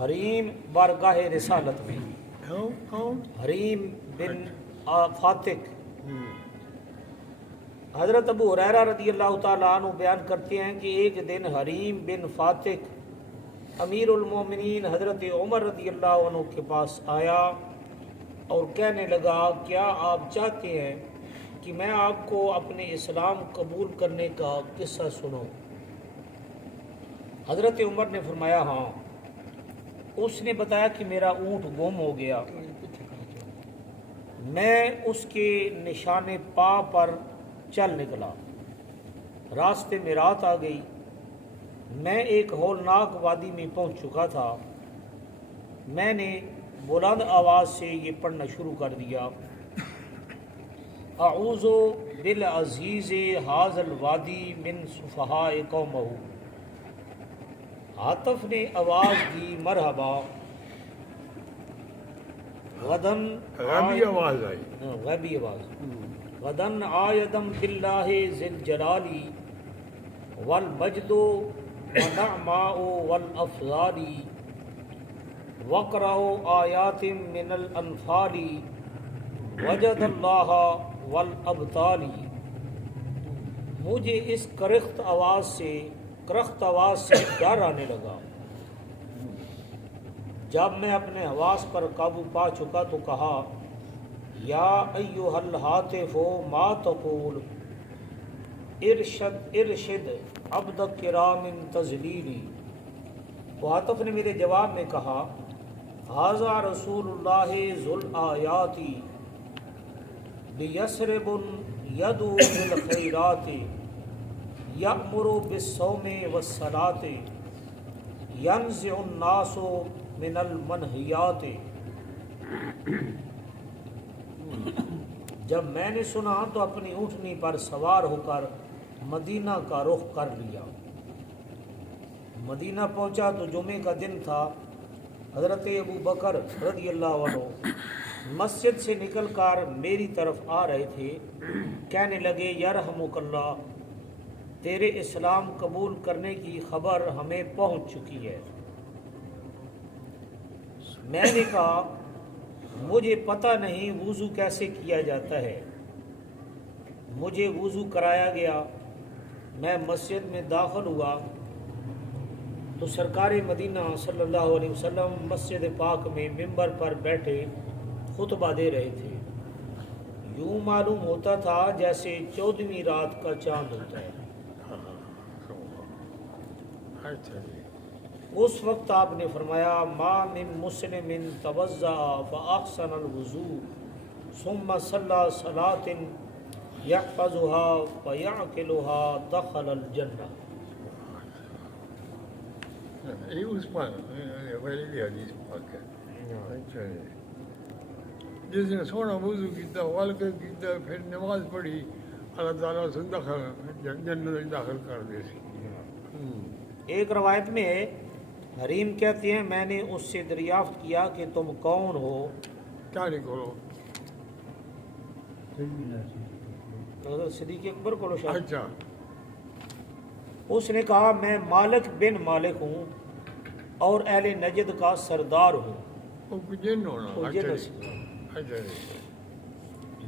حریم بارگاہ رسالت میں کون؟ حریم بن فاتق حضرت ابو ہریرہ رضی اللہ تعالیٰ عنہ بیان کرتے ہیں کہ ایک دن حریم بن فاتق امیر المومنین حضرت عمر رضی اللہ عنہ کے پاس آیا اور کہنے لگا کیا آپ چاہتے ہیں کہ میں آپ کو اپنے اسلام قبول کرنے کا قصہ سنوں؟ حضرت عمر نے فرمایا ہاں۔ اس نے بتایا کہ میرا اونٹ گم ہو گیا، میں اس کے نشان پا پر چل نکلا، راستے میں رات آ گئی، میں ایک ہولناک وادی میں پہنچ چکا تھا، میں نے بلند آواز سے یہ پڑھنا شروع کر دیا، اعوذ بالعزیز ھذا الوادی من سفہاء قومہ۔ عاطف نے آواز دی مرحبا، غدن غیبی آواز آئی، غیبی آواز، غدن آیدم باللہ ذی الجلال والمجد ونعماء والافضال وقرأوا آیات من الانفال وجد اللہ والابطال۔ مجھے اس کرخت آواز سے ڈر آنے لگا۔ جب میں اپنے حواس پر قابو پا چکا تو کہا یا ایھا الہاتف ما تقول ارشد عبد کرام تذلیلی۔ تو عاطف نے میرے جواب میں کہا ھذا رسول اللہ ذو الآیات بیسرب یدعو بالخیرات یأمر بالصوم والصلاۃ ینزع الناس من المنہیات۔ جب میں نے سنا تو اپنی اونٹنی پر سوار ہو کر مدینہ کا رخ کر لیا۔ مدینہ پہنچا تو جمعے کا دن تھا۔ حضرت ابو بکر رضی اللہ عنہ مسجد سے نکل کر میری طرف آ رہے تھے، کہنے لگے یرحمک اللہ، تیرے اسلام قبول کرنے کی خبر ہمیں پہنچ چکی ہے۔ میں نے کہا مجھے پتہ نہیں وضو کیسے کیا جاتا ہے۔ مجھے وضو کرایا گیا، میں مسجد میں داخل ہوا تو سرکار مدینہ صلی اللہ علیہ وسلم مسجد پاک میں ممبر پر بیٹھے خطبہ دے رہے تھے۔ یوں معلوم ہوتا تھا جیسے 14ویں رات کا چاند ہوتا ہے۔ اس وقت آپ نے فرمایا ما من مسلم توضأ فاحسن الوضوء ثم صلی صلاة یحفظها فیعقلها دخل الجنہ۔ یہ اس پر ویلی حدیث پاک ہے۔ اچھا جس نے سونا وضو کیتا، والکہ کیتا، پھر نماز پڑھی، اللہ تعالیٰ سے جنت میں داخل کر دے سی۔ ایک روایت میں ہے حریم کہتے ہیں میں نے اس سے دریافت کیا کہ تم کون ہو؟ کیا نکلو؟ حضرت صدیق اکبر کو شاید۔ اچھا، اس نے کہا میں مالک بن مالک ہوں اور اہل نجد کا سردار ہوں۔ وہ جن ہونا۔ وہ اچھا جن جی، سے۔ اچھا،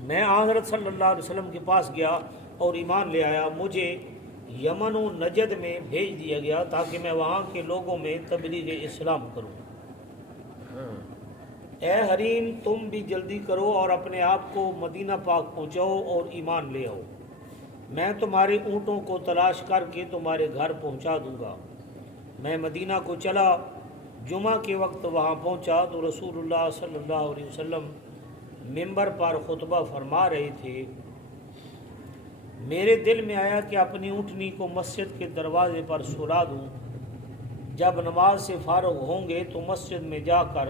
میں حضرت صلی اللہ علیہ وسلم کے پاس گیا اور ایمان لے آیا۔ مجھے یمن و نجد میں بھیج دیا گیا تاکہ میں وہاں کے لوگوں میں تبلیغ اسلام کروں۔ اے حریم تم بھی جلدی کرو اور اپنے آپ کو مدینہ پاک پہنچاؤ اور ایمان لے آؤ، میں تمہارے اونٹوں کو تلاش کر کے تمہارے گھر پہنچا دوں گا۔ میں مدینہ کو چلا، جمعہ کے وقت وہاں پہنچا تو رسول اللہ صلی اللہ علیہ وسلم ممبر پر خطبہ فرما رہے تھے۔ میرے دل میں آیا کہ اپنی اونٹنی کو مسجد کے دروازے پر سلا دوں، جب نماز سے فارغ ہوں گے تو مسجد میں جا کر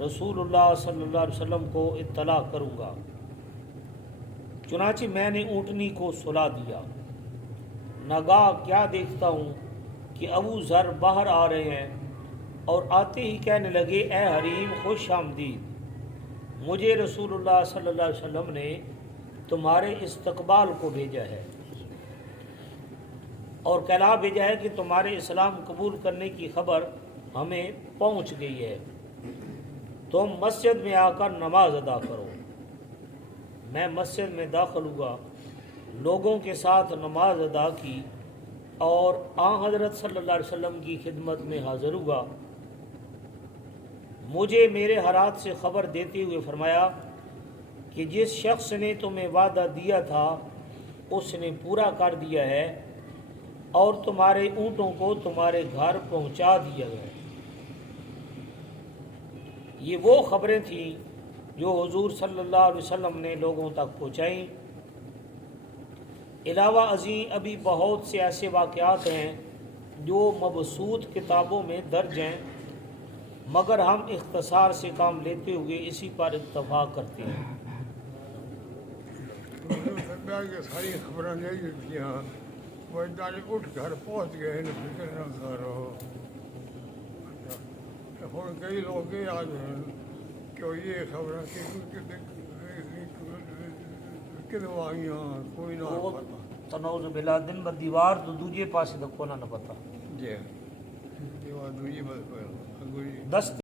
رسول اللہ صلی اللہ علیہ وسلم کو اطلاع کروں گا۔ چنانچہ میں نے اونٹنی کو سلا دیا۔ ناگاہ کیا دیکھتا ہوں کہ ابو ذر باہر آ رہے ہیں اور آتے ہی کہنے لگے اے حریم خوش آمدید، مجھے رسول اللہ صلی اللہ علیہ وسلم نے تمہارے استقبال کو بھیجا ہے اور کہلا بھیجا ہے کہ تمہارے اسلام قبول کرنے کی خبر ہمیں پہنچ گئی ہے، تم مسجد میں آ کر نماز ادا کرو۔ میں مسجد میں داخل ہوا، لوگوں کے ساتھ نماز ادا کی اور آن حضرت صلی اللہ علیہ وسلم کی خدمت میں حاضر ہوا۔ مجھے میرے حالات سے خبر دیتے ہوئے فرمایا کہ جس شخص نے تمہیں وعدہ دیا تھا اس نے پورا کر دیا ہے اور تمہارے اونٹوں کو تمہارے گھر پہنچا دیا گیا۔ یہ وہ خبریں تھیں جو حضور صلی اللہ علیہ وسلم نے لوگوں تک پہنچائیں۔ علاوہ ازیں ابھی بہت سے ایسے واقعات ہیں جو مبسوط کتابوں میں درج ہیں، مگر ہم اختصار سے کام لیتے ہوئے اسی پر اتفاق کرتے ہیں۔ کہ ساری خبریں دے دیتی ہیں، وہ جانے اٹھ گھر پہنچ گئے ہیں، فکر نہ کرو۔ ہوں کئی لوگ یہ آج ہیں کہ یہ خبریں کدو آئیاں کوئی نہ پتا۔ تنوز بلا دن بر دیوار تو دوجے پاسے تو کونا نہ پتا۔ جی دیوار دوجی بس کوئی دست